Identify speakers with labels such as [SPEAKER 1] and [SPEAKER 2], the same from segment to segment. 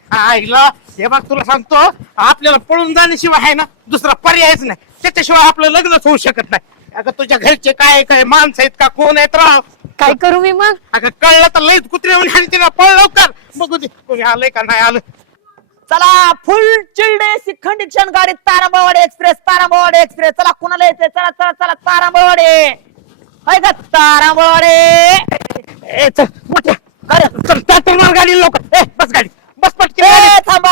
[SPEAKER 1] आईला हे बघ तुला सांगतो आपल्याला पळून जाण्याशिवाय आहे ना दुसरा पर्यायच नाही. त्याच्याशिवाय आपलं लग्नच होऊ शकत नाही. अगं तुझ्या घरचे काय काय माणसं आहेत का कोण आहेत राव?
[SPEAKER 2] काय करू मी मग?
[SPEAKER 1] अगं कळलं तर लईच कुत्रे आणि तिला पळ लवकर बघू दे कोणी आलंय का नाही आलं.
[SPEAKER 3] चला फुल चिल्ड एसी कंडिशन गाडी तारांबळवाडी एक्सप्रेस तारांबळवाडी एक्सप्रेस. चला कुणाला यायचंय? चला चला चला तारांबळवाडी. हाय का तारांबळवाडी?
[SPEAKER 1] ए चल मोठ्या चल त्या मार गाडी लवकर. ए बस गाडी बस पटकी
[SPEAKER 3] ए, थांबा.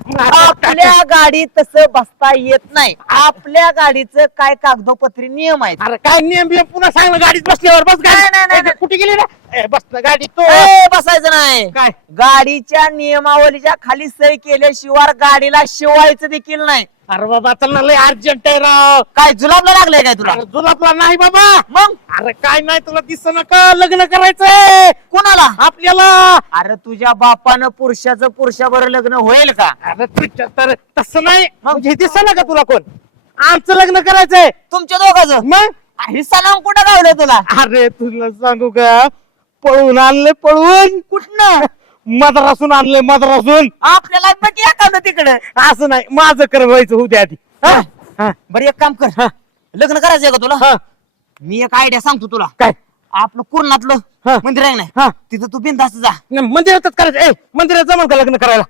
[SPEAKER 3] आपल्या गाडीत तसं बसता येत नाही. आपल्या गाडीचं काय कागदोपत्री नियम आहेत.
[SPEAKER 1] अरे काय नियम बियम पुन्हा सांग गाडीत बसल्यावर बस
[SPEAKER 3] नाही, नाही,
[SPEAKER 1] गाडी
[SPEAKER 3] नाही.
[SPEAKER 1] कुठे गेली ना बस ना गाडी तो
[SPEAKER 3] बसायचं नाही.
[SPEAKER 1] काय
[SPEAKER 3] गाडीच्या नियमावलीच्या खाली सही केल्याशिवाय गाडीला शिवायचं देखील नाही.
[SPEAKER 1] अरे बाबा चल ना लय अर्जंट आहे राव.
[SPEAKER 3] काय जुलाबला लागलंय काय तुला?
[SPEAKER 1] अरे जुलाबला नाही बाबा.
[SPEAKER 3] मग
[SPEAKER 1] अरे काय नाही तुला दिसना का लग्न करायचंय
[SPEAKER 3] कोणाला?
[SPEAKER 1] आपल्याला.
[SPEAKER 3] अरे तुझ्या बापानं पुरुषाचं पुरुषाबरोबर लग्न होईल का?
[SPEAKER 1] अरे तुझ्या तर तसं नाही म्हणजे दिसना का तुला कोण? आमचं लग्न करायचंय.
[SPEAKER 3] तुमच्या दोघांचं?
[SPEAKER 1] मग
[SPEAKER 3] हिस्सा नाव कुठं गावलं तुला?
[SPEAKER 1] अरे तुला सांगू का पळून आणले पळून
[SPEAKER 3] कुठनं?
[SPEAKER 1] मद्रासून आणले मद्रासून.
[SPEAKER 3] आपल्याला बघ एखादं तिकडं.
[SPEAKER 1] असं नाही माझं कर व्हायचं उद्या आधी. हा? हा.
[SPEAKER 3] बरं एक काम कर. लग्न करायचंय का तुला?
[SPEAKER 1] हा.
[SPEAKER 3] मी एक आयडिया सांगतो तुला.
[SPEAKER 1] काय?
[SPEAKER 3] आपलं कुर्णातलं
[SPEAKER 1] हा.
[SPEAKER 3] मंदिर आहे ना,
[SPEAKER 1] हा.
[SPEAKER 3] तिथं तू बिनधास्त जा.
[SPEAKER 1] मंदिरातच करायचं. मंदिरात जमल का लग्न करायला?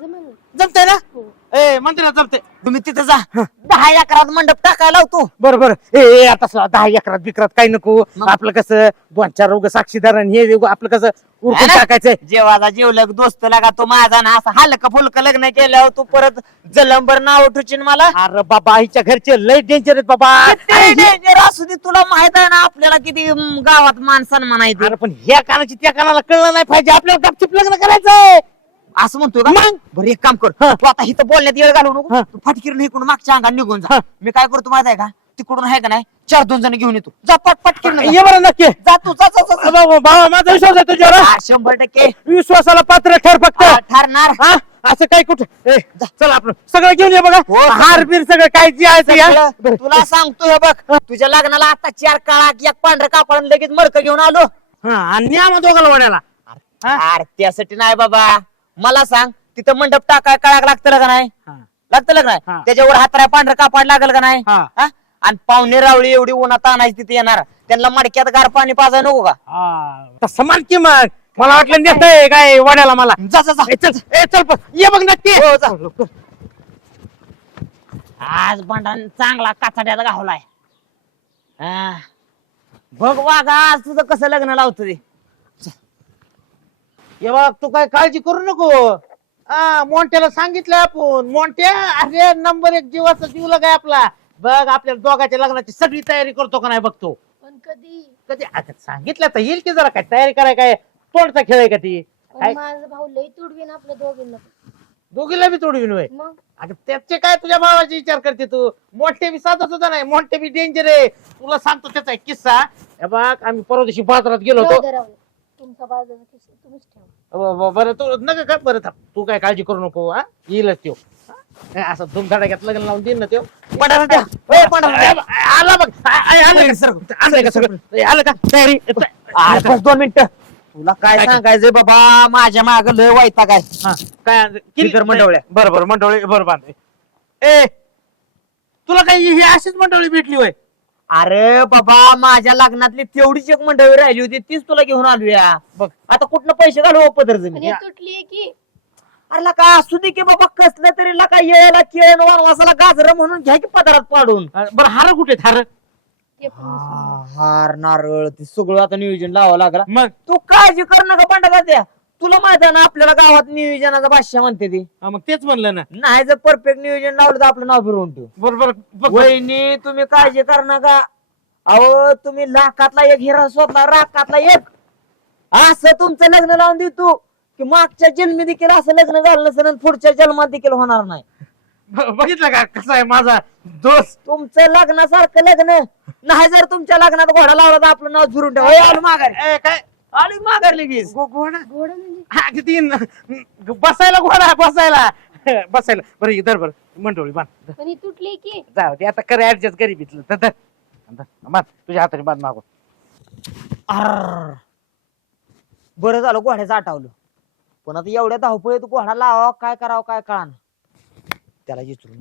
[SPEAKER 1] जमतंय ना? ए मंदिरात जमते.
[SPEAKER 3] तुम्ही तिथं जा. 10 एकरात मंडप टाकायला लावतो.
[SPEAKER 1] बरं बरं. आता 10 एकरात बिकरात काही नको. आपलं कसं 2-4 उग साक्षीदार आणि हे आपलं कसं उरकून टाकायचंय.
[SPEAKER 3] जेव्हा जेवलग दोस्त लागा तो माझा ना असं हलका फुलक लग्न केल्यावर तू परत जलंबर नाव उठवशील मला.
[SPEAKER 1] अरे बाबा आईच्या घरचे लय डेंजर आहेत बाबा.
[SPEAKER 3] किती danger असू दे, तुला माहित आहे ना आपल्याला किती गावात मान सन्मान आहे ते.
[SPEAKER 1] अरे पण ह्या कानाची त्या कानाला कळलं नाही पाहिजे. आपल्याला गपचिप लग्न करायचंय.
[SPEAKER 3] असं म्हणतोय का?
[SPEAKER 1] मग?
[SPEAKER 3] बरं एक काम कर. तू आता इथं बोलण्यात येळ घालू नको. तू फाटकीरून इकडून मागच्या अंगात निघून जा. मी काय करतो माहित आहे का? तिकडून आहे का नाही 4-2 जण घेऊन येतो. जा पट
[SPEAKER 1] ये बरं नक्की.
[SPEAKER 3] जा तू जा जा, जा, जा.
[SPEAKER 1] बाबा माझा विश्वास आहे तुझ्यावर.
[SPEAKER 3] 100%
[SPEAKER 1] विश्वासाला पात्र ठर फक्त.
[SPEAKER 3] ठरणार.
[SPEAKER 1] हा असं काय कुठं चल आपण सगळं घेऊन ये बघा.
[SPEAKER 3] हो.
[SPEAKER 1] हार बीर सगळं काय जे आहे ते या.
[SPEAKER 3] सगळं तुला सांगतो हे बघ, तुझ्या लग्नाला आता 4 काळा एक पांढरं कापड आणि लगेच मडकं घेऊन आलो.
[SPEAKER 1] हा आणि न्या मग दोघाला वड्याला.
[SPEAKER 3] अरे त्यासाठी नाही बाबा, मला सांग तिथं मंडप टाकाय काळा लागतं का नाही? लागतं का
[SPEAKER 1] हा.
[SPEAKER 3] नाही? त्याच्यावर हातरा पांढरं कापड लागल का नाही?
[SPEAKER 1] हा.
[SPEAKER 3] हा? आणि पाहुणे रावळी एवढी उन्हात आणायची तिथे येणार, त्यांना मडक्यात गार पाणी पाजाय नको का?
[SPEAKER 1] तसं मान की मग. मला वाटलं नेतंय काय वड्याला मला.
[SPEAKER 3] जा जा जा.
[SPEAKER 1] चल पण ये बघ नक्की.
[SPEAKER 3] हो, जा. आज भांडण चांगला काचाड्यात गावलाय. हा. बघ वागा आज तुझं कसं लग्न लावतो ते.
[SPEAKER 1] ये बघ तू काय काळजी करू नको. मोंट्याला सांगितलं आपण. मोंट्या अरे नंबर 1 जीवाचा जीव लगाय आपला. बघ आपल्या दोघांच्या लग्नाची सगळी तयारी करतो का नाही बघतो.
[SPEAKER 4] पण कधी
[SPEAKER 1] कधी आता सांगितलं तर येईल की जरा काय तयारी कराय काय तोडचा खेळ आहे का ती? काय
[SPEAKER 4] माझा भाऊ लई तुडवीन आपल्या दोघींना.
[SPEAKER 1] दोघीला बी तोडवीन होय.
[SPEAKER 4] मग
[SPEAKER 1] आता त्याचे काय तुझ्या भावाचे विचार करते तू? मोठे बी साधा सुद्धा नाही. मोठे बी डेंजर आहे. तुला सांगतो त्याचा एक किस्सा. हे बघ आम्ही परवा दिवशी बाजारात गेलो
[SPEAKER 4] राहू
[SPEAKER 1] होतो.
[SPEAKER 4] दे, राहू दे. तुमचा बाजाराचा खिस्सा तुम्हीच ठेवा.
[SPEAKER 1] बरं तू नका काय बरं थांब. तू काय काळजी करू नको. हा येईलच त्यो. असं धुमधडाक्यात लग्न लावून देईन ना त्यो.
[SPEAKER 3] पडायला द्या. ए, पडायला द्या.
[SPEAKER 1] आला बघ. आलं का सर? आलं का सगळं? आलं का तयारी?
[SPEAKER 3] अरे बस 2 मिनिटं. तुला काय सांगायचंय बाबा, माझ्या माग लय वैताग आहे.
[SPEAKER 1] हा, काय
[SPEAKER 3] किलकर मंडवळ्या.
[SPEAKER 1] बरोबर मंडवळे बरोबर बांधले. ए तुला काही ही अशीच मंडळी भेटली होय?
[SPEAKER 3] अरे बाबा माझ्या लग्नातली तेवढीच एक मंडळी राहिली होती, तीच तुला घेऊन आलोया.
[SPEAKER 1] बघ
[SPEAKER 3] आता कुठलं पैसे घालू पदर जमीन?
[SPEAKER 4] आणि तुटली की
[SPEAKER 3] अरे लका असू दे की बाबा, कसलं तरी लका यायला केळण वनवासाला गाजर म्हणून घ्या की पदारात पाडून.
[SPEAKER 1] बरं हार कुठे हार?
[SPEAKER 4] ते पण विसरून
[SPEAKER 3] हार नारळ ते सगळं आता नियोजन लावावं लागला.
[SPEAKER 1] मग
[SPEAKER 3] तू काळजी कर नका पांडा द्या. तुला माहित आहे ना आपल्याला गावात नियोजनाचा बादशाह म्हणते ती.
[SPEAKER 1] मग तेच म्हणलं ना.
[SPEAKER 3] नाही जर परफेक्ट नियोजन लावलं तर आपलं नाव फिरवून ठेव.
[SPEAKER 1] बरोबर
[SPEAKER 3] वहिनी तुम्ही काळजी कर नका. अहो तुम्ही लाखातला एक हिरा शोधला, राखातला एक. असं तुमचं लग्न लावून देतो की मागच्या जन्मी देखील असं लग्न झालं नसेल आणि पुढच्या जन्मात देखील होणार नाही.
[SPEAKER 1] बघितलं का कसा आहे माझा दोस्त?
[SPEAKER 3] तुमचं लग्नासारखं लग्न नाही जर तुमच्या लग्नात घोडा लावला तर आपलं नाव फिरून ठेवा. आलो माघारी.
[SPEAKER 1] काय
[SPEAKER 3] आलो माघारी लगेच.
[SPEAKER 1] घोडा?
[SPEAKER 4] घोडा म्हणजे
[SPEAKER 1] हा किती बसायला घोडा बसायला बसायला. बरं इधर बरं मंडोळी बांध.
[SPEAKER 4] पण ही तुटली की
[SPEAKER 1] जाऊ दे आता कर ऍडजस्ट गरीबीतलं तर बांध तुझ्या हाताने बांध मागो.
[SPEAKER 3] अर्र. बरं झालं घोड्याचं आठवलं. पण आता एवढ्या धावपळीत घोडा लावा काय करावं काय कळान त्याला विचारून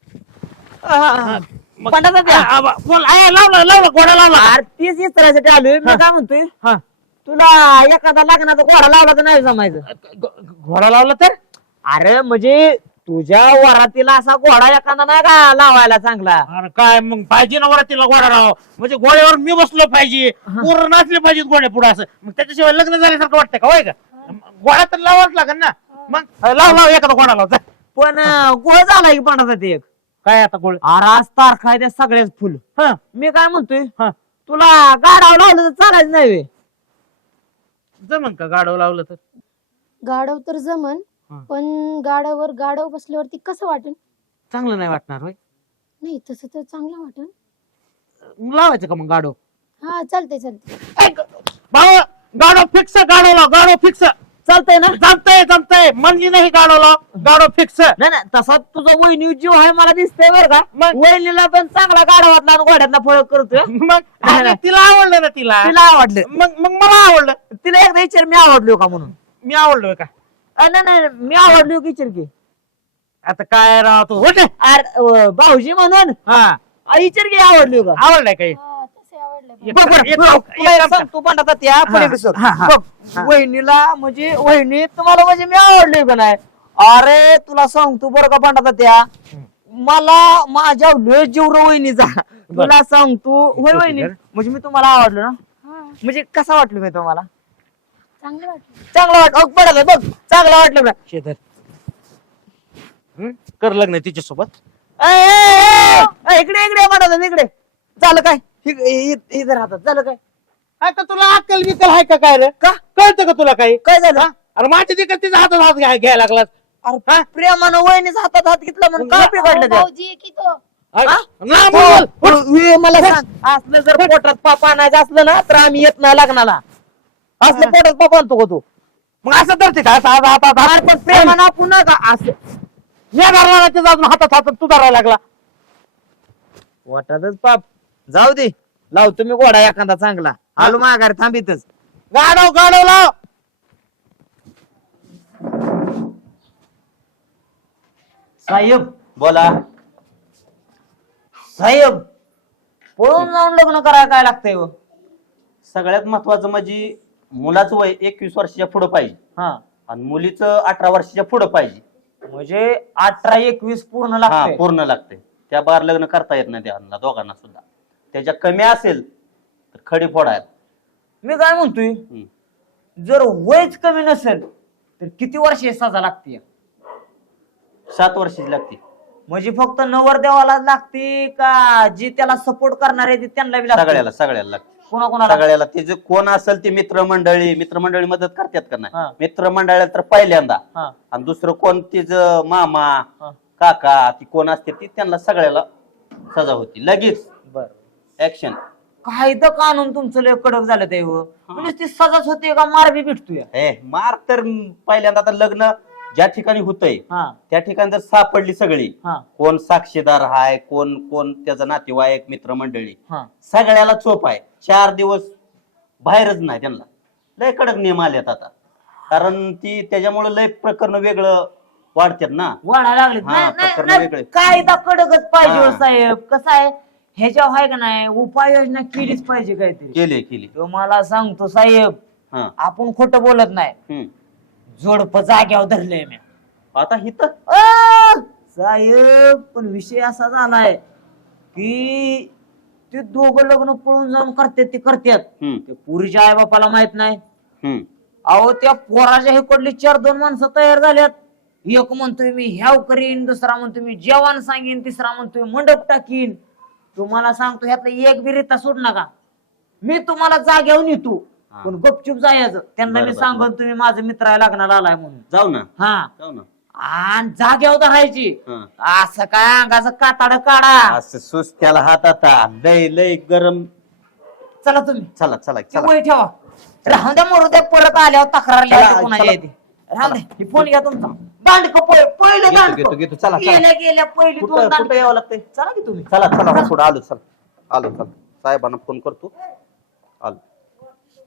[SPEAKER 3] पंडाचा द्या.
[SPEAKER 1] बोल लावला घोडा लावला.
[SPEAKER 3] अरे तीच विचारायसाठी आलोय मी काय म्हणतोय
[SPEAKER 1] हा.
[SPEAKER 3] तुला एखादा लग्नाचा घोडा लावला तर नाही जमायचं.
[SPEAKER 1] घोडा लावला तर
[SPEAKER 3] अरे म्हणजे तुझ्या वरातीला असा घोडा एखादा नाही का लावायला चांगला.
[SPEAKER 1] अरे काय मग पाहिजे ना वरातीला घोडा राव, म्हणजे घोड्यावर मी बसलो पाहिजे, पूर्ण नाचले पाहिजे घोड्या पुढे असं, मग त्याच्याशिवाय लग्न झाल्यासारखं वाटतं का होय का? घोडा तर लावाच लागेल ना. मग लाव एखादा घोडा लाव जा.
[SPEAKER 3] पण गोळ झाला की पंडाचा ते एक.
[SPEAKER 1] काय आता गोळ?
[SPEAKER 3] अरे आज तारखा आहे त्या सगळ्याच फुल.
[SPEAKER 1] हा
[SPEAKER 3] मी काय म्हणतोय
[SPEAKER 1] हा.
[SPEAKER 3] तुला गाडावर लावलं तर चालायचं नाही व्हय?
[SPEAKER 1] जमन का गाडव लावलं तर?
[SPEAKER 4] गाडव तर जमन,
[SPEAKER 1] हा.
[SPEAKER 4] पण गाडव बसल्यावरती कसं वाटेल?
[SPEAKER 1] चांगलं नाही वाटणार होय?
[SPEAKER 4] नाही तसं तर चांगलं वाटेल.
[SPEAKER 1] लावायचं का मग गाडव?
[SPEAKER 4] हा चालतंय.
[SPEAKER 1] भाऊ गाडव फिक्स, गाडव फिक्स.
[SPEAKER 3] चालतंय ना?
[SPEAKER 1] जमतंय म्हणजे नाही गाडव फिक्स.
[SPEAKER 3] नाही नाही तसा तुझा वहिनी जीव आहे मला दिसतंय बरं का.
[SPEAKER 1] मग?
[SPEAKER 3] वहिनीला पण चांगला गाडावातला आणि घोड्यातला फरक करतोय.
[SPEAKER 1] मग अरे, तिला आवडलं ना तिला.
[SPEAKER 3] तिला आवडलं.
[SPEAKER 1] मग मला आवडलं.
[SPEAKER 3] तिला एकदा विचार मी आवडलो का म्हणून.
[SPEAKER 1] मी आवडलोय का?
[SPEAKER 3] नाही नाही मी आवडलो की विचार की.
[SPEAKER 1] आता काय राव तू होते.
[SPEAKER 3] अरे भाऊजी म्हणून
[SPEAKER 1] हा
[SPEAKER 3] विचार की आवडलो का.
[SPEAKER 1] आवडलाय काही?
[SPEAKER 4] हा तसे आवडले.
[SPEAKER 1] एक काम कर.
[SPEAKER 3] तू पंडाचा त्या
[SPEAKER 1] हा,
[SPEAKER 3] पलीकडे सर.
[SPEAKER 1] हा, हा.
[SPEAKER 3] बघ, वहिनीला म्हणजे वहिनी तुम्हाला म्हणजे मी आवडलोय का नाही. अरे तुला सांगतो बरं का पंडाचा त्या मला माझ्या लय जीवर वहिनीचा तुला सांगतो होय वहिनी म्हणजे मी तुम्हाला आवडलो ना.
[SPEAKER 4] हा
[SPEAKER 3] म्हणजे कसा वाटलो मी तुम्हाला.
[SPEAKER 4] चांगलं वाटलं.
[SPEAKER 3] चांगला वाटलं पडलं बघ चांगला वाटलं ना.
[SPEAKER 1] शेतर कर लग्न तिच्यासोबत.
[SPEAKER 3] इकडे इकडे म्हणत इकडे झालं काय इथं राहतात झालं काय
[SPEAKER 1] आता तुला अक्कल बिकल आहे का काय रे?
[SPEAKER 3] का
[SPEAKER 1] कळतं का तुला काही?
[SPEAKER 3] काय झालं.
[SPEAKER 1] अरे माझ्या तिकडे तिचा हातात हात घ्यायला लागलास.
[SPEAKER 3] अरे प्रेमानं वहिनीच हातात हात घेतला म्हणून काय बिघडलं त्या.
[SPEAKER 4] भाऊजी की तो
[SPEAKER 1] हा? ना
[SPEAKER 3] हो,
[SPEAKER 1] बोल.
[SPEAKER 3] हो, मला सांग असलं जर पोटात पाप आणायचं असलं ना तर आम्ही येत नाही लग्नाला. असलं पोटात पाप आणतो का तू.
[SPEAKER 1] मग असं धरते का? असं हातात
[SPEAKER 3] अरे पण प्रेमानं आपण ना का असं
[SPEAKER 1] या धरला त्याचा अजून हातात तू धरायला लागला.
[SPEAKER 3] पोटातच पाप जाऊ दे लाव तुम्ही घोडा एखादा चांगला आलो माघारी थांबितच.
[SPEAKER 1] गाडव लाव.
[SPEAKER 3] साहेब
[SPEAKER 2] बोला.
[SPEAKER 3] साहेब पळून जाऊन लग्न करायला काय लागतंय हो?
[SPEAKER 2] सगळ्यात महत्वाचं म्हणजे मुलाचं वय 21 वर्षाच्या पुढे पाहिजे
[SPEAKER 3] हा
[SPEAKER 2] आणि मुलीचं 18 वर्षाच्या पुढे पाहिजे.
[SPEAKER 3] म्हणजे 18-21 पूर्ण
[SPEAKER 2] हा
[SPEAKER 3] लागतंय.
[SPEAKER 2] पूर्ण लागते. त्या बार लग्न करता येत नाही त्यांना दोघांना सुद्धा. त्याच्या कमी असेल तर खडी फोडायला.
[SPEAKER 3] मी काय म्हणतोय जर वयच कमी नसेल तर किती वर्षे सजा लागते.
[SPEAKER 2] 7 वर्षाची लागते.
[SPEAKER 3] म्हणजे फक्त नवरदेवाला लागते का जी त्याला सपोर्ट करणार आहे त्यांना बी लागते.
[SPEAKER 2] सगळ्याला लागते.
[SPEAKER 3] कोणाकोणाला
[SPEAKER 2] सगळ्याला ते जे कोण असेल ते मित्रमंडळी मदत करतात का
[SPEAKER 3] हा.
[SPEAKER 2] नाही. मित्रमंडळाला तर पहिल्यांदा
[SPEAKER 3] हा.
[SPEAKER 2] आणि दुसरं कोण तिचं मामा
[SPEAKER 3] हा.
[SPEAKER 2] काका ती कोण असते ती त्यांना सगळ्याला सजा होती लगेच.
[SPEAKER 3] बर
[SPEAKER 2] ऍक्शन.
[SPEAKER 3] काय तर कानून तुमचं लय कडक झालं ते हो. म्हणजे ती सजाच होते का मार बी भेटतोय.
[SPEAKER 2] मार तर पहिल्यांदा आता लग्न ज्या ठिकाणी होतंय
[SPEAKER 3] हा
[SPEAKER 2] त्या ठिकाणी जर सापडली सगळी
[SPEAKER 3] हा
[SPEAKER 2] कोण साक्षीदार हाय कोण कोण त्याचा नातेवाईक मित्रमंडळी
[SPEAKER 3] हा
[SPEAKER 2] सगळ्याला चोप आहे. 4 दिवस बाहेरच नाही त्यांना. लय कडक नियम आलेत आता कारण ती त्याच्यामुळे लय प्रकरण वेगळं वाढतात ना.
[SPEAKER 3] वाढायला लागले
[SPEAKER 2] हा, प्रकरण वेगळे.
[SPEAKER 3] कायदा कडकच पाहिजे हो
[SPEAKER 2] हा.
[SPEAKER 3] साहेब. कसं आहे ह्याच्या आहे का नाही उपाययोजना केलीच पाहिजे काहीतरी.
[SPEAKER 2] केली.
[SPEAKER 3] तुम्हाला सांगतो साहेब
[SPEAKER 2] हा
[SPEAKER 3] आपण खोटं बोलत नाही.
[SPEAKER 2] हम्म.
[SPEAKER 3] जोडप जाग्यावर धरलंय मी.
[SPEAKER 2] आता हिथं
[SPEAKER 3] साहेब पण विषय असा झालाय की ते दोघं लग्न पळून जाऊन करतात ते करतात. ते पुरीच्या आई बापाला माहित नाही. अहो त्या पोराच्या हेकडली 4-2 माणसं तयार झाल्यात. एक म्हणतोय मी ह्याव करीन, दुसरा म्हणतोय मी जेवण सांगेन, तिसरा म्हणतोय मंडप टाकीन. तुम्हाला सांगतो ह्यातला एक बी रिता सोड नका. मी तुम्हाला जाग्यावर नेतो पण गपचूप जायचं. त्यांना मी सांगून तुम्ही माझं मित्र आहे लग्नाला आलाय म्हणून.
[SPEAKER 2] जाऊ ना.
[SPEAKER 3] हा आणि जाग्यावर धरायची. असं काय अंगाचं काताड काढा.
[SPEAKER 2] असं सुस त्याला हात आता लय गरम.
[SPEAKER 3] चला तुम्ही
[SPEAKER 2] चला
[SPEAKER 3] वय ठेवा. राहून द्या मरू द्या परत आल्यावर तक्रार लिहायची कोणाची येते. राहून द्या ही फोन घ्या तुमचा. दांडक पहिलं दांडक
[SPEAKER 2] घेतो. चला
[SPEAKER 3] गेल्या पहिली 2
[SPEAKER 2] कुठं
[SPEAKER 3] दांडक
[SPEAKER 2] यावं लागतंय.
[SPEAKER 3] चला की तुम्ही.
[SPEAKER 2] चला थोडं आलो. साहेबांना फोन करतो. आलो.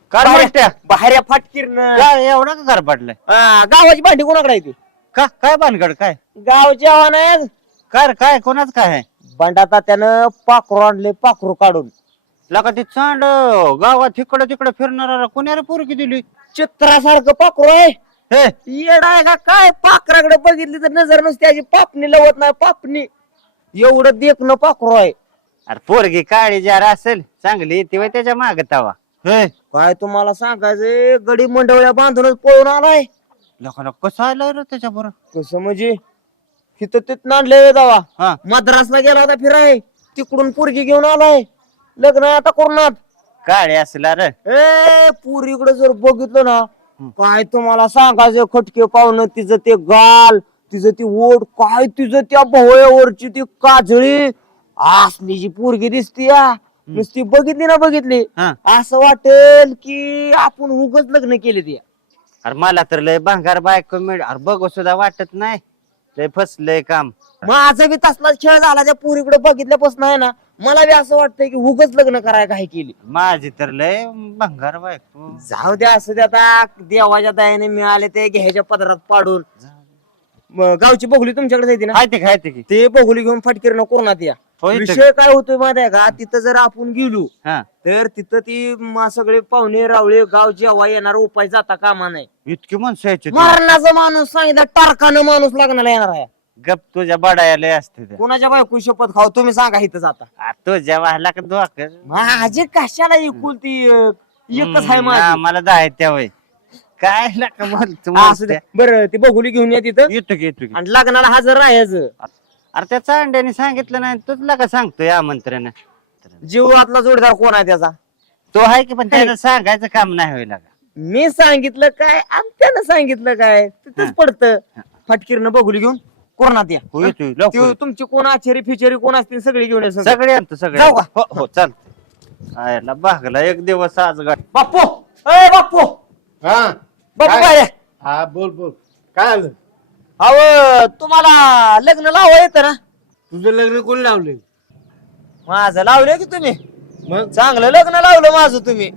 [SPEAKER 1] काय
[SPEAKER 3] बाहेर-
[SPEAKER 1] म्हणत्या?
[SPEAKER 3] बाहेर या फाटकीरनं
[SPEAKER 1] काय एवढा का घर पडलाय
[SPEAKER 3] गावाची भांडी कोणाकडे आहे ती
[SPEAKER 1] का काय भानगड काय
[SPEAKER 3] गावची आव्हान आहे
[SPEAKER 1] काय रे, काय कोणाच काय आहे
[SPEAKER 3] बंडाता त्यानं पाखरू आणले पाखरू काढून
[SPEAKER 1] लका ते चांड गावात इकडे तिकडे फिरणारा कोणाला पोरगी दिली
[SPEAKER 3] चित्रासारखं पाखरू आहे
[SPEAKER 1] हे
[SPEAKER 3] येडा आहे का काय पाखराकडे बघितली तर नजर नसते त्याची पापणी लवत नाही पापणी एवढं देखणं पाखरू आहे
[SPEAKER 1] अरे पोरगी काळी जार असेल चांगली ती त्याच्या मागे तवा हे
[SPEAKER 3] काय तुम्हाला सांगायचंय गडी मंडवळ्या बांधूनच पळून आलाय
[SPEAKER 1] लका कसं आलं रे त्याच्या बरोबर
[SPEAKER 3] कसं म्हणजे तिथं तिथं आणले जावा
[SPEAKER 1] हा
[SPEAKER 3] मद्रासला गेला होता फिराय तिकडून पोरगी घेऊन आलाय लग्न आता कोरोनात
[SPEAKER 1] काळी असेल अरे
[SPEAKER 3] ए पुरीकडे जर बघितलं ना काय तुम्हाला सांगायचं खटके पाहुणं तिचं ते गाल तिचं ती ओढ काय तिचं त्या भोवळ्यावरची ती काजळी असली जी पोरगी दिसती नुसती बघितली ना बघितली
[SPEAKER 1] हा
[SPEAKER 3] असं वाटेल की आपण उगच लग्न केले ते
[SPEAKER 1] अरे मला तर लय भांगार बायको मिळ अरे बघ सुद्धा वाटत नाही लय फसलंय काम
[SPEAKER 3] माझा बी तसलाच खेळ झाला त्या पोरीकडे बघितल्यापासून आहे ना मला बी असं वाटतंय की उगच लग्न करायला काय केली
[SPEAKER 1] माझी तर लय भंगार बायको
[SPEAKER 3] जाऊ द्या असं द्या आता देवाच्या दयाने मिळाले ते घ्यायच्या पदरात पाडून गावची बघुली तुमच्याकडे येते ना
[SPEAKER 1] खायते की
[SPEAKER 3] ते बघुली घेऊन फटकीर कोरोनात या
[SPEAKER 1] होय ते
[SPEAKER 3] विषय काय होतोय माहिती आहे का तिथं जर आपण गेलो
[SPEAKER 1] हा
[SPEAKER 3] तर तिथं ती सगळे पाहुणे रावळे गाव जेव्हा येणार उपाय जाता कामा नाही
[SPEAKER 1] इतकी माणसं यायची
[SPEAKER 3] मरणाचा माणूस सांगितलं टारकानं माणूस लग्नाला येणार आहे
[SPEAKER 1] गप तुझ्या बडाया लय असते त्या.
[SPEAKER 3] कोणाच्या बायको शपथ खाऊ तुम्ही सांगा इथं जाता
[SPEAKER 1] आ, तुझ्या वाहला का धोका
[SPEAKER 3] माझी कशाला एकुलती एकच आहे माझी
[SPEAKER 1] मला जाय त्या वय काय लाका बोलतो
[SPEAKER 3] असू दे. बरं ती बघुली घेऊन या तिथं
[SPEAKER 1] येतो की येतो की
[SPEAKER 3] आणि लग्नाला हजर राहायचं
[SPEAKER 1] अरे त्या चांड्याने सांगितलं नाही तूच लागा सांगतोय आमंत्रण
[SPEAKER 3] जीवातला जोडीदार कोण आहे त्याचा
[SPEAKER 1] तो आहे की पण त्याला सांगायचं काम नाही होईल
[SPEAKER 3] मी सांगितलं काय आणि त्यानं सांगितलं काय तिथंच पडतं फटकीरनं बघुली घेऊन कोरोनात या त्यो तुमची कोण आचेरी फिचेरी कोण असतील सगळे घेऊन या सगळे.
[SPEAKER 1] सगळे आणतो सगळे
[SPEAKER 3] जाऊ का?
[SPEAKER 1] हो हो चाल आयला भागला एक दिवस आज गाठ
[SPEAKER 3] बाप्पू अय बाप्पू
[SPEAKER 5] हा
[SPEAKER 3] बाप्पू
[SPEAKER 5] काय?
[SPEAKER 3] काय रे?
[SPEAKER 5] हा बोल बोल काय आलं
[SPEAKER 3] अहो तुम्हाला लग्न लावा येतं ना
[SPEAKER 5] तुझं लग्न कोण लावले
[SPEAKER 3] माझं लावलं की तुम्ही
[SPEAKER 5] मग
[SPEAKER 3] चांगलं लग्न लावलं माझं तुम्ही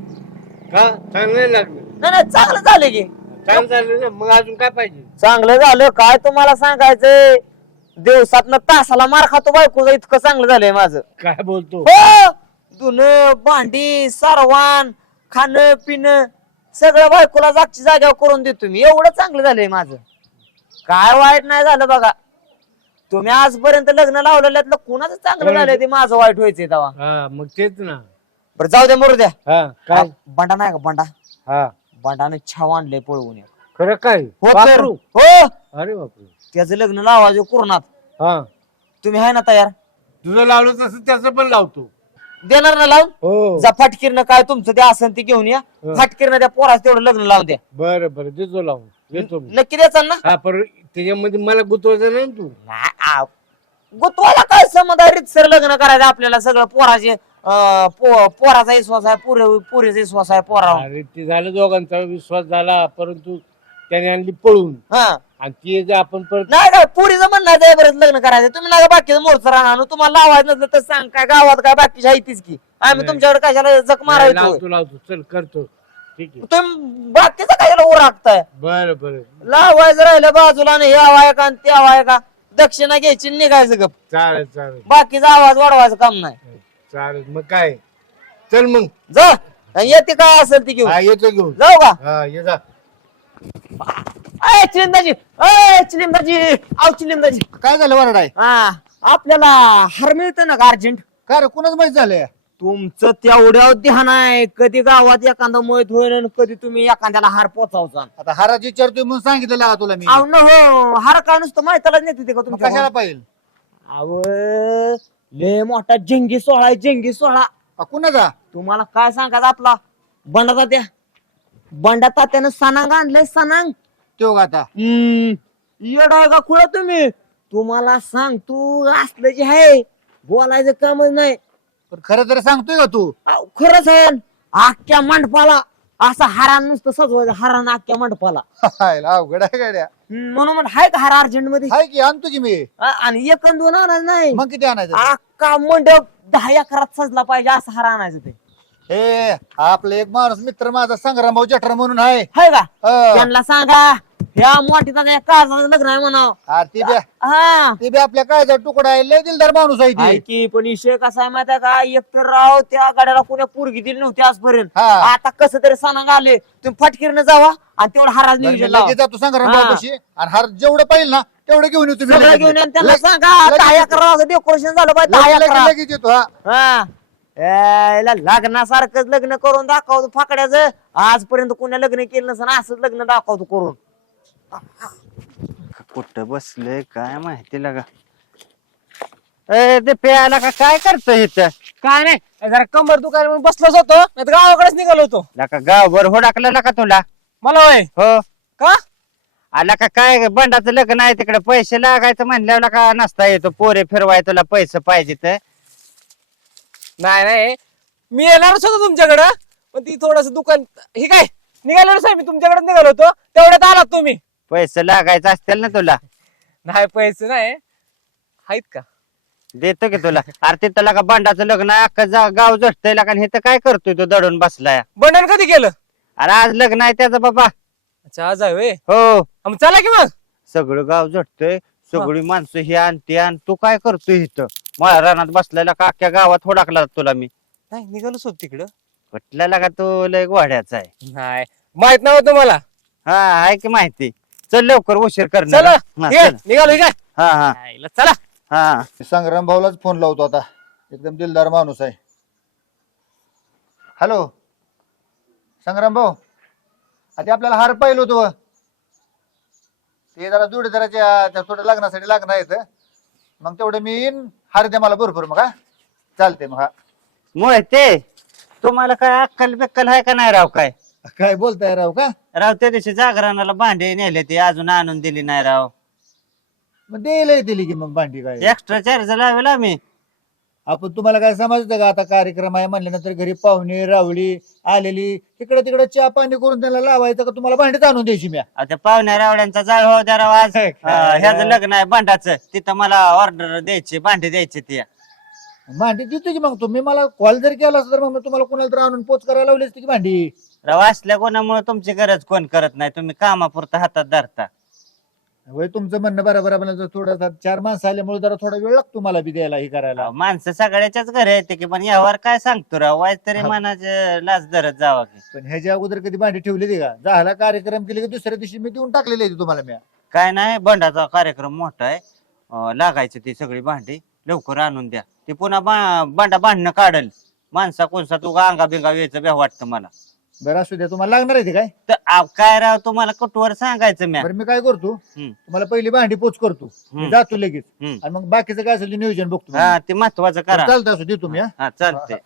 [SPEAKER 5] का चांगलं नाही लागलं
[SPEAKER 3] नाही नाही चांगलं झालं की
[SPEAKER 5] चांगलं झालं ना मग अजून काय पाहिजे
[SPEAKER 3] चांगलं झालं काय तुम्हाला सांगायचंय दिवसातनं तासाला मार खातो बायकोचं इतकं चांगलं झालंय माझं
[SPEAKER 5] काय बोलतो
[SPEAKER 3] हो धुणं भांडी सारवान खाणं पिणं सगळं बायकोला जागची जाग्यावर करून देतो मी एवढं चांगलं झालंय माझं काय वाईट नाही झालं बघा तुम्ही आजपर्यंत लग्न लावलेल्यातलं कुणाचं चांगलं झालंय ते माझं वाईट व्हायचंय तेव्हा
[SPEAKER 5] हा मग तेच ना
[SPEAKER 3] बरं जाऊ द्या मरू द्या
[SPEAKER 5] हा काय
[SPEAKER 3] बंडा नाही का बंडा
[SPEAKER 5] हा
[SPEAKER 3] बंडाने छाव आणलंय पळवून
[SPEAKER 5] खरं काय
[SPEAKER 3] हो तर.
[SPEAKER 5] वापरू?
[SPEAKER 3] हो
[SPEAKER 5] अरे बापरे
[SPEAKER 3] त्याचं लग्न लावायचं कोरोनात
[SPEAKER 5] हा
[SPEAKER 3] तुम्ही आहे ना तयार
[SPEAKER 5] तुझं लावलं तसं त्याचं पण लावतो
[SPEAKER 3] देणार ना लावून
[SPEAKER 5] हो
[SPEAKER 3] जा फाटकीरनं काय तुमचं ते असेल ते घेऊन या फाटकीरनं त्या पोराचं तेवढं लग्न लावून द्या
[SPEAKER 5] बरं बरं देतो लावून देतो मी
[SPEAKER 3] नक्की द्यायचा ना
[SPEAKER 5] हा पर त्याच्यामध्ये मला गुतवायचं नाही ना तू
[SPEAKER 3] गुतवाला काय संबंध आहे रीतसर लग्न करायचं आपल्याला सगळं पोराचे पोराचा विश्वास आहे पुरीचा विश्वास आहे पोरावर
[SPEAKER 5] अरे ते झालं दोघांचा विश्वास झाला परंतु त्याने आणली पळून
[SPEAKER 3] हा
[SPEAKER 5] आणि ती जर आपण परत
[SPEAKER 3] नाही काय पुरीचं म्हणणं आहे बरंच लग्न करायचं तुम्ही ना बाकीचं मोर्चा राहणार तुम्हाला लावायचं नसलं तर सांग काय गावात काय बाकीची आहे तीच की आम्ही तुमच्याकडे कशाला जक मारायचो
[SPEAKER 5] लावतो लावतो चल करतो ठीक आहे
[SPEAKER 3] तुम्ही बाकीचं कशाला ओरखताय
[SPEAKER 5] बरं बरं
[SPEAKER 3] लावायचं राहिलं बाजूला नाही हे हवाय का आणि ते हवाय का दक्षिणा घ्यायची आणि निघायचं गप
[SPEAKER 5] चालेल चालेल
[SPEAKER 3] बाकीचा आवाज वाढवायचं काम नाही
[SPEAKER 5] चालेल मग काय चल मग
[SPEAKER 3] जा आणि येते काय असेल ती घेऊन
[SPEAKER 5] हा येतो घेऊन
[SPEAKER 3] जाऊ का
[SPEAKER 5] हा ये जा
[SPEAKER 3] अय चिलिमदाजी अय चिलिमदाजी आव चिलिमदाजी
[SPEAKER 6] काय झालं वरड आहे
[SPEAKER 3] हा आपल्याला हार मिळतं ना का अर्जंट
[SPEAKER 6] काय रे कुणाच माहित झालंय
[SPEAKER 3] तुमचं तेवढ्या ध्यान आहे कधी गावात एखादा मोहित होईल आणि कधी तुम्ही एखाद्याला हार पोचावचा
[SPEAKER 6] आता हाराची विचारतोय म्हणून सांगितलं लागा तुला मी
[SPEAKER 3] अहो न हो हार काय नुसतं माहितीला नेते का
[SPEAKER 6] मग
[SPEAKER 3] तुमच्या
[SPEAKER 6] कशाला पाहिजे
[SPEAKER 3] अव लय मोठा जंगी सोहळा आहे जंगी सोहळा
[SPEAKER 6] कुणाचा
[SPEAKER 3] तुम्हाला काय सांगायचं आपला बंडा तात्या बंडा तात्यानं सणांग आणलंय सणांग
[SPEAKER 6] तो का आता
[SPEAKER 3] येडाय का खुळा तुम्ही तुम्हाला सांग तू असलं जे आहे बोलायचं कामच नाही
[SPEAKER 6] पण खरं तर सांगतोय का तू
[SPEAKER 3] अहो, खरंच आहे अख्ख्या मंडपाला असं हारान नुसतं सजवायचं हारान अख्ख्या मंडपाला
[SPEAKER 6] हायला अवघड आहे गाड्या
[SPEAKER 3] म्हणून म्हणत हाय का हार अर्जंट मध्ये
[SPEAKER 6] हाय की आणतो की मी
[SPEAKER 3] आणि एक अन दोन आणायचं नाही
[SPEAKER 6] मग किती आणायचं
[SPEAKER 3] अख्खा मंडप 10 एकरात सजला पाहिजे असं हार आणायचं ते
[SPEAKER 6] हे आपलं एक माणूस मित्र माझा संग्रामभाऊ जठर म्हणून आहे.
[SPEAKER 3] हाय का
[SPEAKER 6] हा.
[SPEAKER 3] त्यांना सांगा ह्या मोठीचा काळजाचं लग्न आहे म्हणावं.
[SPEAKER 6] हा,
[SPEAKER 3] हा
[SPEAKER 6] ते बी आपल्या काळजात तुकडा आहे. लय दिलदार माणूस आहे
[SPEAKER 3] आहे
[SPEAKER 6] ती.
[SPEAKER 3] की पण विषय कसा आहे माहिती आहे का एकतर राव त्या गाड्याला कोण्या पोरगी दिली नव्हती आजपर्यंत.
[SPEAKER 6] हा.
[SPEAKER 3] आता कसं तरी सणांग आले तुम्ही फटकीरनं जावा आणि तेवढं हाराज
[SPEAKER 6] बरं, मी
[SPEAKER 3] नियोजन लावा.
[SPEAKER 6] लगेच जातो संग्रामभाऊ पाशी आणि हार जेवढं पाहिजे ना तेवढं घेऊन येतो मी
[SPEAKER 3] सगळं
[SPEAKER 6] लगेच.
[SPEAKER 3] घेऊन या आणि त्यांना
[SPEAKER 6] लगेच-
[SPEAKER 3] सांगा
[SPEAKER 6] लगेच
[SPEAKER 3] 10
[SPEAKER 6] येतो.
[SPEAKER 3] अकरा डेकोरेशन झालं पाहिजे 10
[SPEAKER 6] लगेच-
[SPEAKER 3] अकरा.
[SPEAKER 6] लगेच येतो. हा
[SPEAKER 3] हा यायला लग्नासारखंच लग्न करून दाखवतो फाकड्याचं. आजपर्यंत कोणी लग्न केलं नसेल असंच लग्न दाखवतो करून.
[SPEAKER 2] कुठं बसले काय माहिती लगा. ते प्यायला का काय करतोय इथं?
[SPEAKER 5] काय नाही जरा कंबर दुकान म्हणून बसलोच होतो नाही गावाकडेच निघालो होतो.
[SPEAKER 2] लका गावभर होडाकला का तुला?
[SPEAKER 5] मला होय
[SPEAKER 2] हो
[SPEAKER 5] का
[SPEAKER 2] आला का काय बंडाचं लग्न आहे तिकडे पैसे लागायचं म्हणल्यावर का नसता येतो पोरे फिरवाय तुला पैसे पाहिजे तर.
[SPEAKER 5] नाही नाही मी येणारच होतो तुमच्याकडं पण ती थोडस दुकान हे काय निघालोच आहे मी तुमच्याकडे निघालो होतो तेवढ्यात आलात तुम्ही.
[SPEAKER 2] पैसे लागायचं असतील ना तुला?
[SPEAKER 5] नाही पैसे नाही आहेत का
[SPEAKER 2] देतो की तुला. अरे तिथं लका बंडाचं लग्न आहे अख्खं गाव झटतंय लका आणि इथं काय करतोय तो दडून बसलाय?
[SPEAKER 5] बंधन कधी केलं?
[SPEAKER 2] अरे आज लग्न आहे त्याचं बाबा.
[SPEAKER 5] अच्छा आज आहे होय.
[SPEAKER 2] हो
[SPEAKER 5] मग चला की मग.
[SPEAKER 2] सगळं गाव झटतंय सगळी माणसं ही आण ते आण. तू काय करतोय इथं मला रानात बसलेला का अख्ख्या गावात होडाकला तुला मी?
[SPEAKER 5] नाही निघालोच होत तिकडं.
[SPEAKER 2] कुठल्याला का तू लय घोड्याचा आहे?
[SPEAKER 5] नाही माहित नव्हतं मला.
[SPEAKER 2] हा आहे की माहिती. चल लवकर उशीर कर.
[SPEAKER 5] चला ये, निघालो काय
[SPEAKER 2] हा हा
[SPEAKER 5] चला.
[SPEAKER 2] हा
[SPEAKER 6] संग्राम भाऊलाच फोन लावतो आता. एकदम दिलदार माणूस आहे. हॅलो संग्राम भाऊ, आता आपल्याला हार पाहिलं होतं. ते जरा जोडीदाराच्या थोडं लग्नासाठी लागणार आहेत. मग तेवढं मी येईन. हार द्या मला भरपूर. मग हा चालते. मग हा
[SPEAKER 2] मोहिते तुम्हाला काय अक्कल बिक्कल आहे का नाही राव?
[SPEAKER 6] काय बोलताय राव का?
[SPEAKER 2] राव त्या दिवशी जागरणाला भांडे नेले ते अजून आणून दिली नाही राव.
[SPEAKER 6] मग द्यायला दिली की मग भांडी काय.
[SPEAKER 2] एक्स्ट्रा चार्ज लावेल आम्ही.
[SPEAKER 6] आपण तुम्हाला काय समजतं का? आता कार्यक्रम आहे म्हणल्यानंतर घरी पाहुणे रावळी आलेली तिकडे तिकडे चहा पाणी करून त्यांना लावायचं का तुम्हाला भांडीच आणून द्यायची मी?
[SPEAKER 2] आता पाहुण्या रावड्यांचा जाळ हो द्या राव आज. ह्याचं लग्न आहे भांडाचं तिथं मला ऑर्डर द्यायची भांडे द्यायचे ते.
[SPEAKER 6] भांडी देतो की मग तुम्ही मला कॉल जर केला असता तर मग तुम्हाला कोणाला तर आणून पोच करायला लावली असती की भांडी.
[SPEAKER 2] राव असल्या कोणामुळे तुमची गरज कोण करत नाही. तुम्ही कामापुरता हातात धरता.
[SPEAKER 6] वय तुमचं म्हणणं बरोबर आहे. पण थोडासा 4 माणसं आल्यामुळे जरा थोडा वेळ लागतो मला बी द्यायला हे करायला.
[SPEAKER 2] राव, माणसं सगळ्याच्याच घरी येते की पण यावर काय सांगतो राव? वाईट तरी मनाचं लाच धरत जावा की.
[SPEAKER 6] पण ह्याच्या अगोदर कधी भांडी ठेवली ती का? झाला कार्यक्रम केले की दुसऱ्या दिवशी मी देऊन टाकलेली आहे ती तुम्हाला मी.
[SPEAKER 2] काय नाही बंडाचा कार्यक्रम मोठा आहे. लागायचं ती सगळी भांडी लवकर आणून द्या. ते पुन्हा बंडा भांडणं काढल. माणसा कोणसा तू अंगा बिंगा यायचं बे वाटतं मला.
[SPEAKER 6] बरं असू द्या. तुम्हाला लागणार आहे ते काय?
[SPEAKER 2] तर काय राव तुम्हाला कुठवर सांगायचं म्या.
[SPEAKER 6] बरं मी काय करतो तुम्हाला पहिली भांडी पोच करतो. मी जातो लगेच आणि मग बाकीचं काय असेल ते नियोजन बघतो.
[SPEAKER 2] हा ते महत्वाचं करा.
[SPEAKER 6] चालतं असू दे तुम्ही.
[SPEAKER 2] हा चालते.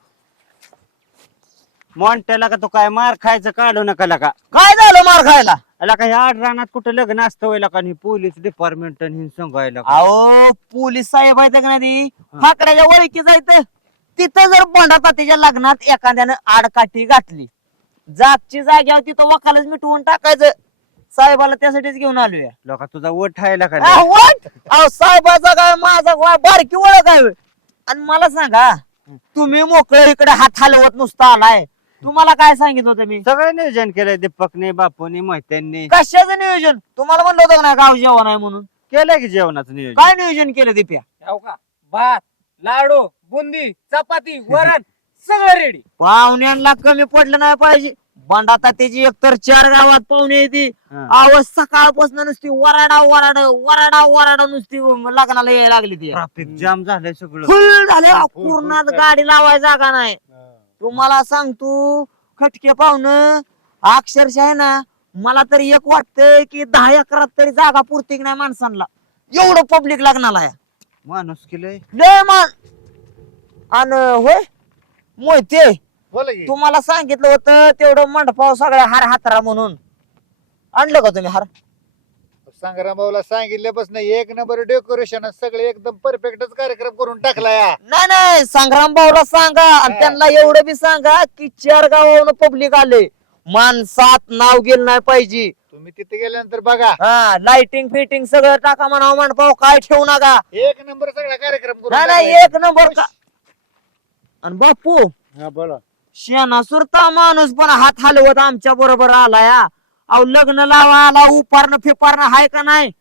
[SPEAKER 2] मोंट्याला का तू काय मार खायचं काढू नका लका.
[SPEAKER 3] काय झालं मार खायला?
[SPEAKER 2] अला का ह्या रानात कुठं लग्न असतं व्हायला का? पोलीस डिपार्टमेंट सांगायला का?
[SPEAKER 3] अहो पोलीस साहेब आहेत का नाही फाकड्याच्या ओळखी जायचं तिथं जर बंडाचा त्याच्या लग्नात एखाद्यानं आडकाठी घातली जागची जाग्यावर तिथं वकालच मिटवून टाकायचं. साहेबाला त्यासाठीच घेऊन आलोय.
[SPEAKER 2] लोका तुझा वट आहे का?
[SPEAKER 3] अहो साहेबाचा काय माझा काय बारकी ओळख आहे. आणि मला सांगा तुम्ही मोकळे इकडे हात हलवत नुसता आलाय. तुम्हाला काय सांगितलं होतं मी?
[SPEAKER 2] सगळं नियोजन केलंय दीपकने बापूने मोहित्यांनी.
[SPEAKER 3] कशाचं नियोजन? तुम्हाला म्हणलं होतं का नाही गाव जेवण आहे म्हणून?
[SPEAKER 2] केलंय की जेवणाचं नियोजन.
[SPEAKER 3] काय नियोजन केलं दिप्या?
[SPEAKER 5] हो का भात लाडू बुंदी चपाती वरण सगळं रेडी.
[SPEAKER 3] पाहुण्यांना कमी पडलं नाही पाहिजे. बंडाता त्याची एकतर 4 गावात पाहुणे येते.
[SPEAKER 2] हा.
[SPEAKER 3] आवाज सकाळपासून नुसती वराडा वराडा वराडा वराडा नुसती लग्नाला यायला लागली ती.
[SPEAKER 2] ट्रॅफिक जाम झालंय सगळं.
[SPEAKER 3] फुल झाले पूर्ण गाडी लावायला जागा नाही. तुम्हाला सांगतो खटके पाहुणं अक्षरशः आहे ना मला तरी एक वाटतंय की 10 एकरात तरी जागा पुरती नाही माणसांना. एवढं पब्लिक लग्नाला आहे.
[SPEAKER 2] माणूस केलंय.
[SPEAKER 3] लय मान आणि होय मोहिते
[SPEAKER 6] बोला की.
[SPEAKER 3] तुम्हाला सांगितलं होतं तेवढं मंडपाव सगळ्या हार हातरा म्हणून आणलं का तुम्ही हार?
[SPEAKER 6] संग्राम भाऊला सांगितल्यापासून 1 नंबर डेकोरेशन सगळे एकदम परफेक्टच कार्यक्रम करून टाकला या.
[SPEAKER 3] नाही नाही संग्राम भाऊला सांगा आणि त्यांना एवढं बी सांगा की 4 गावावरून पब्लिक आले. माणसात नाव गेलं नाही पाहिजे.
[SPEAKER 6] तुम्ही तिथे गेल्यानंतर बघा
[SPEAKER 3] हा लाइटिंग फिटिंग सगळं टाका म्हणावं मंडपाव काय ठेवू नका.
[SPEAKER 6] 1 नंबर सगळा कार्यक्रम करून
[SPEAKER 3] नाही नाही
[SPEAKER 6] टाकलाय.
[SPEAKER 3] 1 नंबर का. आणि बापू
[SPEAKER 6] हा बोला.
[SPEAKER 3] शेणासुरता माणूस पण हात हलवत आमच्या बरोबर आला या. अहो लग्न लावा आला उपारणं फिपारणं हाय का नाही?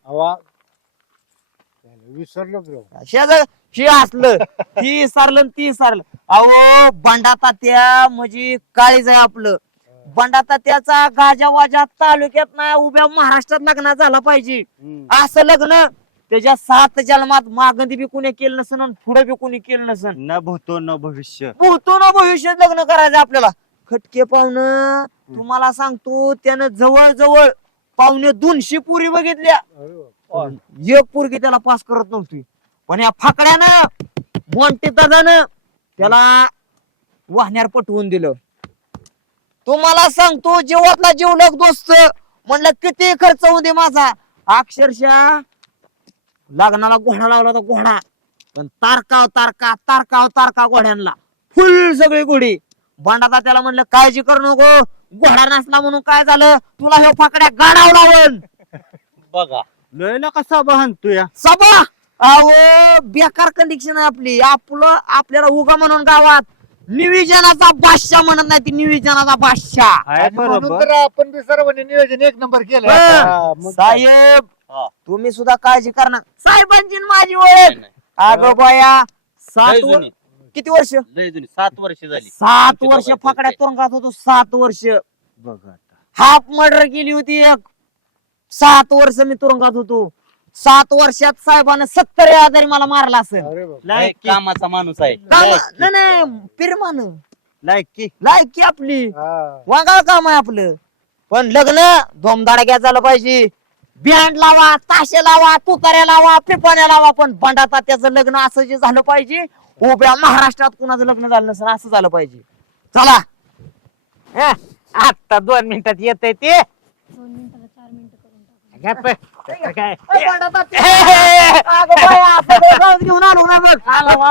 [SPEAKER 6] विसरलो
[SPEAKER 3] हे असलं ही सारलं आणि ती सारलं. अहो बंडा तात्या म्हणजे काळीज आहे आपलं. बंडा तात्याचा गाजावाजा तालुक्यात नाही उभ्या महाराष्ट्रात लग्न झाला पाहिजे. असं लग्न त्याच्या 7 जन्मात मागंदी बी कुणी केलं नसन आणि पुढे बी कुणी केलं नसन.
[SPEAKER 2] न भूतो न भविष्य.
[SPEAKER 3] भूतो ना भविष्यात लग्न करायचं आपल्याला. खटके पाहुणं तुम्हाला सांगतो त्यानं जवळ पाहुणे 200 पुरी बघितल्या. एक पोरगी त्याला पास करत नव्हती. पण या फाकड्यानं मोंटी दादानं त्याला वाहण्यावर पटवून दिलं. तुम्हाला सांगतो जीवातला जीवलग दोस्त म्हणलं किती खर्च होऊ दे माझा. अक्षरशः लग्नाला घोडा लावला होता घोडा. पण तारका घोड्यांना फुल सगळी घोडी. बंडाचा त्याला म्हणलं काळजी करू नको घोडा नसला म्हणून काय झालं तुला हे फाकड्या गाडाव लावल.
[SPEAKER 1] बघा
[SPEAKER 2] लय ना कसा बहन तू या
[SPEAKER 3] सबा अहो बेकार कंडिशन आहे आपली. आपल्याला उगा म्हणून गावात निविजनाचा बादशाह म्हणत नाही ती निविजनाचा बादशाह.
[SPEAKER 2] आहे
[SPEAKER 6] म्हणून
[SPEAKER 2] बरोबर.
[SPEAKER 6] तर आपण बी सर्वांनी नियोजन 1 नंबर केलं.
[SPEAKER 3] साहेब
[SPEAKER 1] हा.
[SPEAKER 3] तुम्ही सुद्धा काळजी करणार. साहेबांची माझी ओळख. अगं बाया 7
[SPEAKER 1] जुनी.
[SPEAKER 3] किती वर्ष?
[SPEAKER 1] लय जुनी 7 वर्ष झाली.
[SPEAKER 3] 7 वर्ष फकड्या तुरुंगात होतो. 7 वर्ष
[SPEAKER 2] बघा
[SPEAKER 3] हाफ मर्डर केली होती एक. 7 वर्ष मी तुरुंगात होतो. 7 वर्षात साहेबानं 70 आजारी मला मारला असेल.
[SPEAKER 6] अरे बाप.
[SPEAKER 1] लय कामाचा माणूस आहे.
[SPEAKER 3] नाही पिरमान
[SPEAKER 2] लायकी.
[SPEAKER 3] लायकी आपली
[SPEAKER 6] हा.
[SPEAKER 3] वागाळ काम आहे आपलं. पण लग्न धोमधडाक्यात झालं पाहिजे. बँड लावा ताशे लावा तुताऱ्या लावा पिपाण्या लावा पण बंडा तात्याचं लग्न असं जे झालं पाहिजे उभ्या महाराष्ट्रात कुणाचं लग्न झालं नसेल असं झालं पाहिजे. चला
[SPEAKER 1] आता 2 मिनिटात येतंय ते.
[SPEAKER 4] 2 मिनिटाला 4 मिनिटं करून टाका.
[SPEAKER 1] गप्प. काय
[SPEAKER 3] बंडा तात्या. अगं बाया, सगळं गावात घेऊन आलो ना बघ.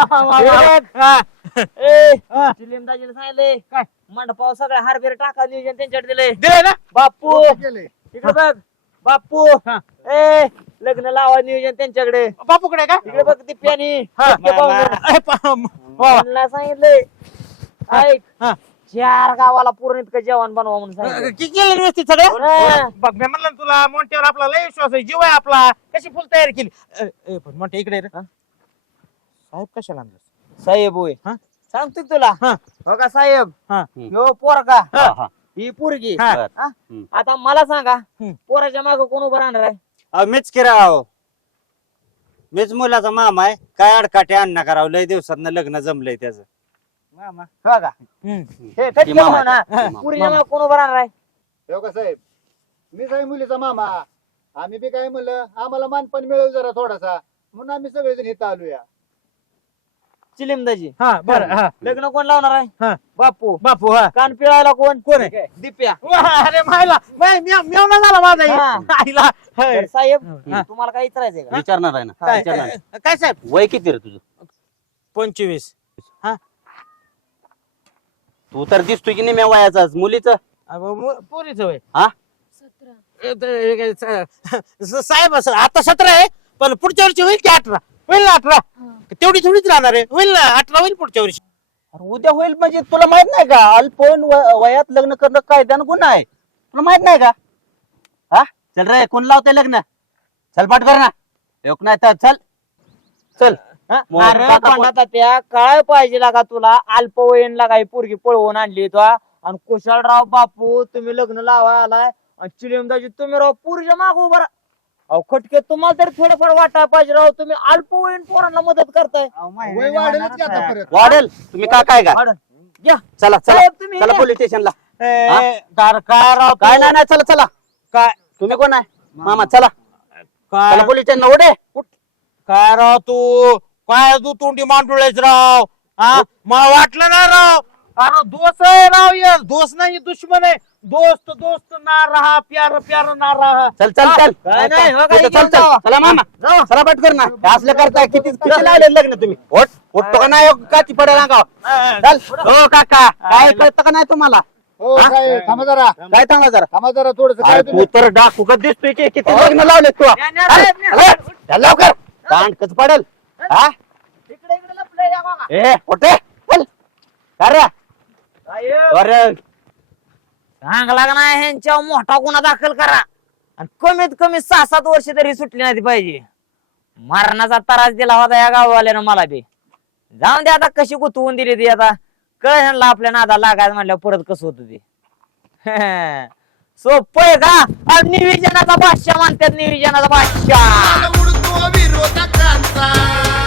[SPEAKER 3] चिलिमदाजीला सांगितलंय काय मंडपाव सगळ्या हारबेर टाका नियोजन त्यांच्याकडे दिलंय.
[SPEAKER 1] दिलंय ना.
[SPEAKER 3] बापू
[SPEAKER 6] केलंय.
[SPEAKER 3] इकडे बघ बापू.
[SPEAKER 1] हा.
[SPEAKER 3] लग्न लावा नियोजन त्यांच्याकडे.
[SPEAKER 1] बापूकडे का?
[SPEAKER 3] इकडे बघ ती प्यानी
[SPEAKER 1] हा.
[SPEAKER 3] त्यांना सांगितलंय ऐक
[SPEAKER 1] हा.
[SPEAKER 3] 4 गावाला पूर्ण इतकं जेवण बनवा म्हणून सांगितलं.
[SPEAKER 1] केलं व्यवस्थित सगळं.
[SPEAKER 3] हा.
[SPEAKER 1] बघ मी म्हणलं ना तुला मोंट्यावर आपला लय विश्वास आहे जीव आहे आपला. कशी फुल तयारी केली. पण मोठे इकडे रे. साहेब कशाला आणलं?
[SPEAKER 3] साहेब होय
[SPEAKER 1] हा?
[SPEAKER 3] सांगतो की तुला.
[SPEAKER 1] हा.
[SPEAKER 3] हो का साहेब
[SPEAKER 1] हा.
[SPEAKER 3] ह्यो पोरगा
[SPEAKER 2] हा.
[SPEAKER 3] ही पोरगी.
[SPEAKER 1] हा.
[SPEAKER 3] हा? आता मला सांगा
[SPEAKER 1] हम्म.
[SPEAKER 3] पोराच्या माग कोण उभं राहणार आहे?
[SPEAKER 2] मीच किराव. मीच मुलाचा मामा आहे. काय अडकाटे अण्णा करावं लय दिवसात लग्न जमलंय त्याचं.
[SPEAKER 1] मामा.
[SPEAKER 3] हो का हे खटके
[SPEAKER 2] मामा.
[SPEAKER 3] म्हणा.
[SPEAKER 2] मामा.
[SPEAKER 3] पोरीच्या माग कोण उभं राहणार आहे?
[SPEAKER 6] हो का साहेब मीच आहे मुलीचा मामा. आम्ही बी काय म्हणलं आम्हाला मानपान मिळेल जरा थोडासा म्हणून आम्ही सगळेजण इथं आलोया.
[SPEAKER 3] चिलिमदाजी
[SPEAKER 1] हा बरं. हा.
[SPEAKER 3] लग्न कोण लावणार आहे?
[SPEAKER 1] हा.
[SPEAKER 3] बापू.
[SPEAKER 1] बापू. हा.
[SPEAKER 3] कान पिळायला कोण?
[SPEAKER 1] कोण आहे?
[SPEAKER 3] दिप्या.
[SPEAKER 1] वा, अरे मायला मेवना झाला माझा
[SPEAKER 3] हा.
[SPEAKER 1] आईला.
[SPEAKER 3] तर साहेब
[SPEAKER 1] हा.
[SPEAKER 3] तुम्हाला काही विचारायचंय का?
[SPEAKER 5] विचारणार आहे ना
[SPEAKER 1] काय
[SPEAKER 5] विचारणार आहे.
[SPEAKER 1] काय साहेब?
[SPEAKER 5] वय किती रे तुझं?
[SPEAKER 1] 25.
[SPEAKER 5] तू तर दिसतोय की नाही मी वयाचाच मुलीचं.
[SPEAKER 1] पोरीच वय
[SPEAKER 4] 17.
[SPEAKER 1] साहेब असं आता 17 आहे पण पुढच्या वर्षी होईल की 18? होईल ना 18?
[SPEAKER 4] हा.
[SPEAKER 1] तेवढी थोडीच राहणार आहे. होईल ना 18 होईल पुढच्या वर्षी.
[SPEAKER 5] अरे उद्या होईल म्हणजे तुला माहित नाही का अल्पवयीन वयात लग्न करणं कायद्यानं गुन्हा आहे. तुला माहित नाही का? हा चल रे कोण लावतंय लग्न? चल पाठ कर ना. योग नाही तर चल चल. हा?
[SPEAKER 3] अरे
[SPEAKER 5] काका
[SPEAKER 3] पंडा तात्या काय पाहिजे लागा तुला अल्पवयीन लागा ही पोरगी पळवून आणली तो आणि कुशालराव बापू तुम्ही लग्न लावा आलाय आणि चिलिमदाजी तुम्ही राव पुरीच्या माग उभा राहा. अहो खटके तुम्हाला तरी थोडंफार वाटायला पाहिजे राव तुम्ही अल्पवयीन पोरांना मदत करताय.
[SPEAKER 6] वय वाढेलच की आता परत.
[SPEAKER 5] वाढेल तुम्ही का काय का
[SPEAKER 3] वाढन. घ्या
[SPEAKER 5] चला चला
[SPEAKER 3] साहेब तुम्ही
[SPEAKER 5] चला
[SPEAKER 3] या.
[SPEAKER 5] पोलीस स्टेशनला.
[SPEAKER 1] काय राव तू?
[SPEAKER 5] काय नाही चला चला.
[SPEAKER 1] काय
[SPEAKER 5] तुम्ही कोण आहे? मामा चला
[SPEAKER 1] काय
[SPEAKER 5] चला पोलीस स्टेशन ओढे.
[SPEAKER 1] काय राव तू काय तू तोंडी मांडुळेच राव. हा मला वाटलं ना राव. अरे दोस्त आहे राव यार. दोस्त नाही दुश्मन आहे. दोस्त दोस्त ना रहा प्यार प्यार ना रहा.
[SPEAKER 5] चल चल चल
[SPEAKER 3] काय नाही, हो का,
[SPEAKER 5] चल
[SPEAKER 3] इकडे
[SPEAKER 5] चल
[SPEAKER 3] जावा.
[SPEAKER 5] चला मामा
[SPEAKER 3] जावा.
[SPEAKER 5] चला पट कर ना. हे असलं करताय किती किती लागले लग्न तुम्ही. ओट ओटतो का नाही काची पडेल गाव. चल हो काका काय कळतं का नाही तुम्हाला?
[SPEAKER 6] हो
[SPEAKER 5] हा?
[SPEAKER 6] काय थांबा जरा
[SPEAKER 5] काय सांगा जरा.
[SPEAKER 6] थांबा जरा थोडस
[SPEAKER 5] अरे
[SPEAKER 6] काय
[SPEAKER 5] तू
[SPEAKER 6] तुम्ही
[SPEAKER 5] तर डाकू का दिसतोय की किती लग्न लावले तू. चल लवकर दांडकच पडेल. हा
[SPEAKER 3] इकडे इकडे लपलंय या बघा.
[SPEAKER 5] ए ओटे चल अरे बरं
[SPEAKER 3] चांगला का नाही ह्यांच्या मोठा गुन्हा दाखल करा आणि कमीत कमी 6-7 वर्ष तरी सुटली नाही पाहिजे. मरणाचा त्रास दिला होता या गाववाल्यानं मला बी. जाऊन दे आता कशी गुतवून दिली ती आता कळ ह्यांना आपल्या नादा लागायचं म्हणल्यावर परत कसं होत ते. सोपं आहे का? अरे निविजनाचा बादशाह म्हणतात, निविजनाचा बादशाह.
[SPEAKER 7] उडतो विरोधकांचा